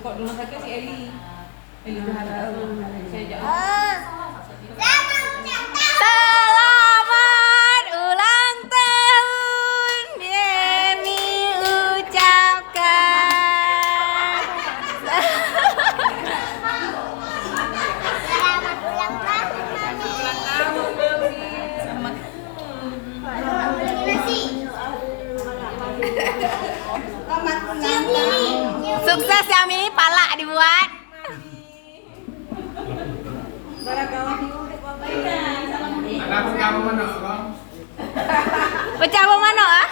Kok rumah sakit si Eli. Eli berharap saya ajak. Selamat ulang tahun Yemi ucapkan. Selamat ulang tahun, Mami. Selamat Cium lili. Sukses ya Mimi, palak dibuat. Anak kamu mana, Bang? Pecah apa mana ah?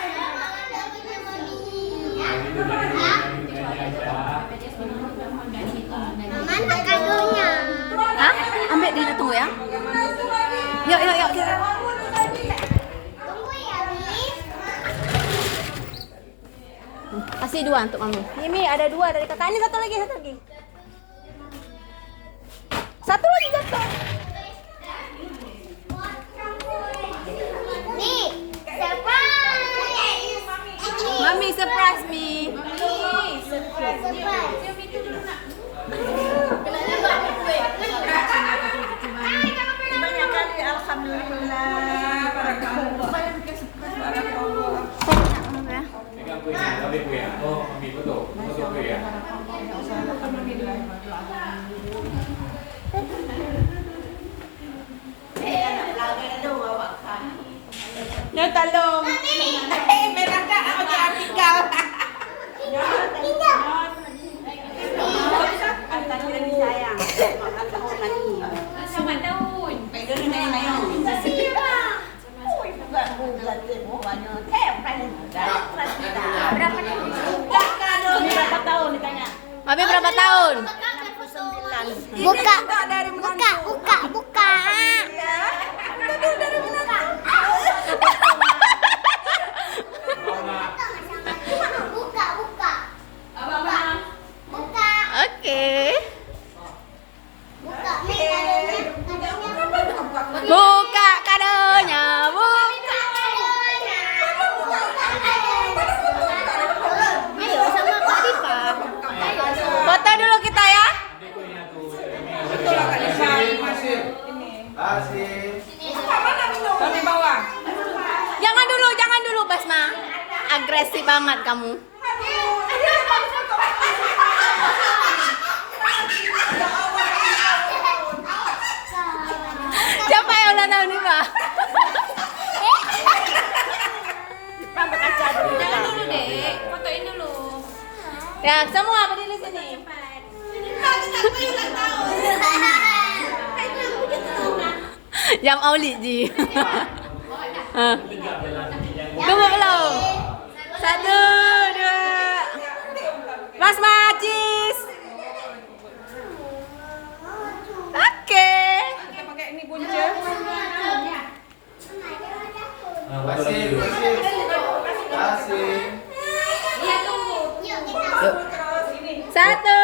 Mana kadonya? Hah? Ambil dia tunggu ya. Yuk yuk yuk kita. Tunggu ya, Mi. Kasih dua untuk Mami. Mimi ada dua dari kakak. Ini satu lagi, satu lagi. Satu lagi jatuh. Mi, surprise. Mami surprise me. banyak kali alhamdulillah. Barakallah. Barakallah. Pegang kuenya, ambil kuenya. Oh, ambil foto. Foto kuenya. Ya tolong. Merah tak apa artikel. Berapa tahun ditanya? Mami berapa tahun? Buka, buka, buka, buka. Buka, buka. Buka, Oke. buka. Mi, kadonya. Buka kadonya, buka. Ayo sama Kak Diva. Foto dulu kita ya. Ambil kuenya tuh. Betul lah Kak Lisa. Masih. Ini. Masih. Mana minum? Kami bawa. Jangan dulu Basma. Agresif banget kamu. Siapa yang ulang tahun nih, Pak? Jangan dulu, Dek. Fotoin dulu. Ya, semua berdiri sini. Jam Auli Ji. Tunggu belum? Satu, dua. Basma, cheese. Oke. Kita pakai ini punca. Masih. Masih. Iya, tunggu. Yuk, kita Satu,